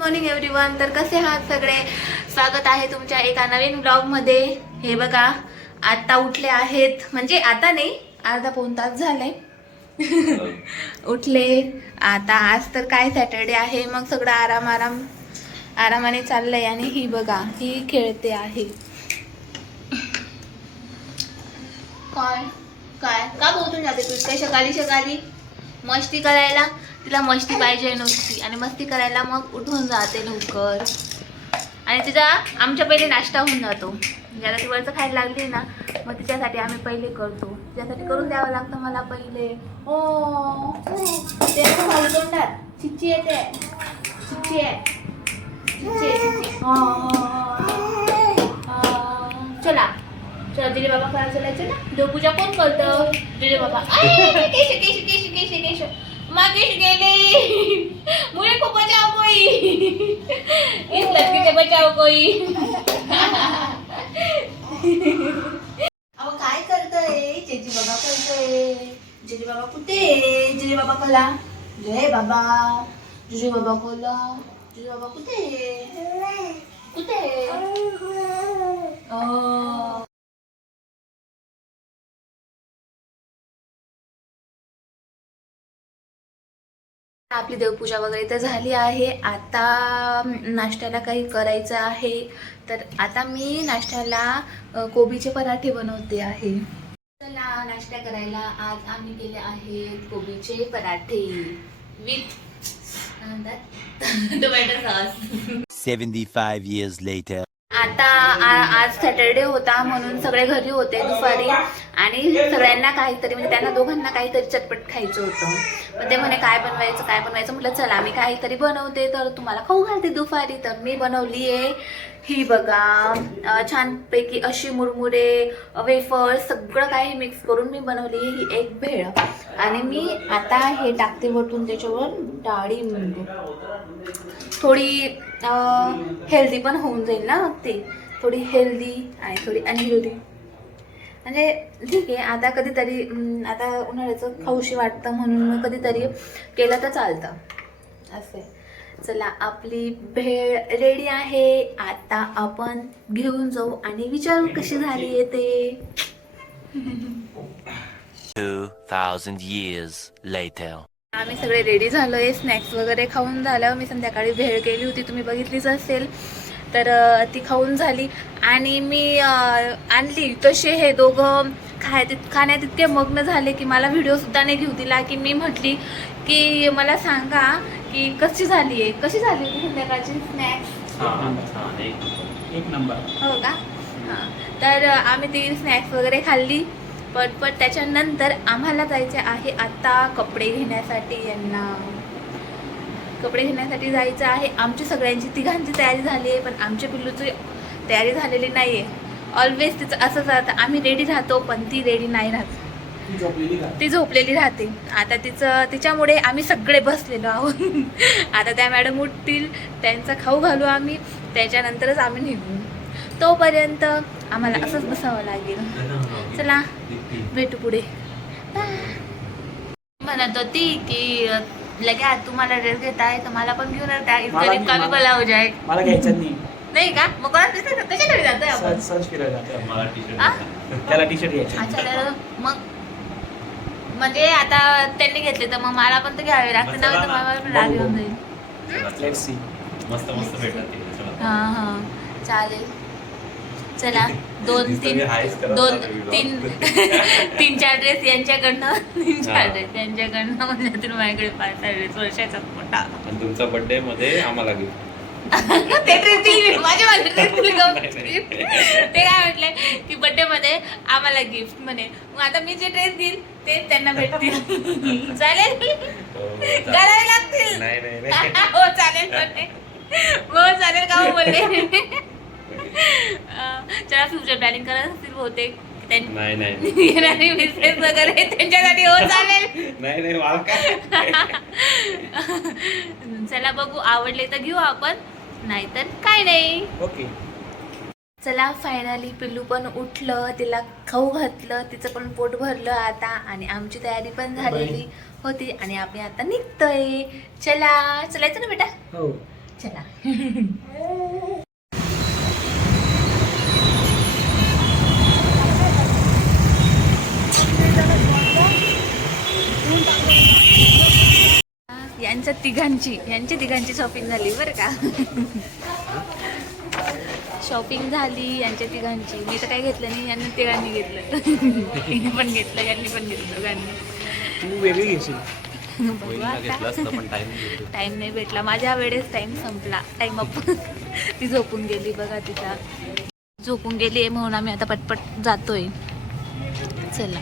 Morning everyone. तर कसे आहात सगळे? स्वागत आहे तुमच्या एका नवीन ब्लॉग मध्ये. हे बघा, आता उठले आहेत, म्हणजे आता नाही, अर्धा पाऊण तास झालाय उठले. आता आज तर काय सॅटर्डे आहे, मग सगळं आरामाने चाललंय. आणि ही बघा, ही खेळते आहे. काय काय का बोलून जाते तू काय सकाळी मस्ती करायला? तिला मस्ती पाहिजे नुसती, आणि मस्ती करायला मग उठून जाते लवकर. आणि तिचा आमच्या पहिले नाश्ता होऊन जातो. ज्याला ती वरचं खायला लागली ना, मग तिच्यासाठी आम्ही पहिले करतो. तिच्यासाठी करून द्यावं लागतं मला पहिले. ओ ते तोंडात चिच्ची येते, चिच्ची आहे, चला चला दिले बाबा करायला चलायचं ना. देवपूजा कोण करतं? दिले बाबा. केश मागेश गेले, मुझे को बचाओ कोई, इस लड़की से बचाओ कोई. अहो काय करतोय? जेजी बाबा करतोय. जेजी बाबा कुठे? जेजी बाबा कला. जय बाबा. जेजी बाबा कोला. जेजी बाबा कुठे? कुठे? आपली देवपूजा वगैरे तर झाली आहे. आता नाश्त्याला काही करायचं आहे. तर आता मी नाश्त्याला कोबीचे पराठे बनवते आहे. चला नाश्ता करायला आज आम्ही केले आहेत कोबीचे पराठे with tomato sauce. 75 years later. आता आज सॅटरडे होता म्हणून सगळे घरी होते दुपारी, आणि सगळ्यांना काहीतरी, म्हणजे त्यांना दोघांना काहीतरी चटपट खायचं होतं. पण ते म्हणे काय बनवायचं म्हटलं चला मी काहीतरी बनवते, तर तुम्हाला खाऊ घालते दुपारी. तर मी बनवली आहे ही बघा, छानपैकी अशी मुरमुरे, वेफर, सगळं काही मिक्स करून मी बनवली ही एक भेळ. आणि मी आता हे टाकते वरतून त्याच्यावर डाळिंब, थोडी हेल्दी पण होऊन जाईल ना मग ती, थोडी हेल्दी आणि थोडी अनहेल्दी. म्हणजे ठीक आहे, आता कधीतरी आता उन्हाळ्याचं खाऊशी वाटतं म्हणून कधीतरी केलं तर चालतं असे. चला आपली भेळ रेडी आहे. आता आपण घेऊन जाऊ आणि विचारू कशी झाली आहे ते. 2000 years later. आम्ही सगळे रेडी झालोय, स्नॅक्स वगैरे खाऊन झालं. मी संध्याकाळी भेळ केली होती, तुम्ही बघितलीच असेल. तर ती खाऊन झाली आणि मी आणली तसे हे दोघं खाण्यात इतके मग्न झाले की मला व्हिडिओसुद्धा नाही घेऊ दिला. की मी म्हटली की मला सांगा की कशी झाली होती संध्याकाळची स्नॅक्स. एक नंबर. हो का? हां, तर आम्ही ती स्नॅक्स वगैरे खाल्ली पटपट. त्याच्यानंतर आम्हाला जायचे आहे आता कपडे घेण्यासाठी. यांना कपडे घेण्यासाठी जायचं आहे. आमची सगळ्यांची तिघांची तयारी झाली आहे, पण आमच्या पिल्लूची तयारी झालेली नाही आहे. ऑलवेज तिचं असंच राहतं, आम्ही रेडी राहतो पण ती रेडी नाही राहत, ती झोपलेली राहते. आता तिच्यामुळे आम्ही सगळे बसलेलो आहोत. आता त्या मॅडम उठतील, त्यांचा खाऊ घालू आम्ही, त्याच्यानंतरच आम्ही निघू. तोपर्यंत आम्हाला असंच बसावं लागेल. चला भेटू पुढे. म्हणत होती की लगे आज तुम्हाला ड्रेस घेता आहे तर मला पण घेऊन गरीब का भी भला हो जाए. मला घ्यायचं नाही का? मग कशाकडे जातोय आपण? सहज फिरायला त्याला टी शर्ट घ्यायचं. अच्छा, तर मग म्हणजे आता त्यांनी घेतले तर मग मला पण तर घ्यावे लागते ना, तर मला पण राग येऊन जाईल. Let's see. मस्त भेटतात. हां चालेल. चला 3-4 ड्रेस यांच्याकडनं, 3-4 ड्रेस त्यांच्याकडनं, म्हणजे तुम्ही माझ्याकडे 5-6 ड्रेस वर्षाचा मोठा. आणि तुमचा बर्थडे मध्ये आम्हाला गिफ्ट. ते ड्रेस दिली माझ्या ड्रेस दिली का? ते काय म्हटलंय की बर्थडे मध्ये आम्हाला गिफ्ट म्हणे. मग आता मी जे ड्रेस देईल ते त्यांना भेटतील. चालेल? करावे लागतील. नाही. हो चालेल चालेल का हो बोलले. चला फ्युचर प्लॅनिंग करत असतील बहुतेक नाही येणारी मिसेस वगैरे त्यांच्यासाठी. हो चालेल. नाही मला काय. चला बघू, आवडले तर घेऊ आपण, नाहीतर काय नाही. ओके. चला फायनली पिल्लू पण उठलं, तिला खाऊ घातलं, तिचं पण पोट भरलं आता, आणि आमची तयारी पण झालेली होती आणि आम्ही आता निघतोय. चलायचं ना बेटा? हो चला. यांची तिघांची शॉपिंग झाली बरं का. शॉपिंग झाली यांच्या तिघांची. मी तर काही घेतलं नाही, यांनी तिघांनी घेतलं. तिने पण घेतलं, यांनी पण घेतलं दोघांनी. तू वेगळी घेशील. टाइम नाही भेटला माझ्या वेळेस. टाइम संपला. Time up. ती झोपून गेली बघा. तिचा झोपून गेली म्हणून आम्ही आता पटपट जातोय. चला.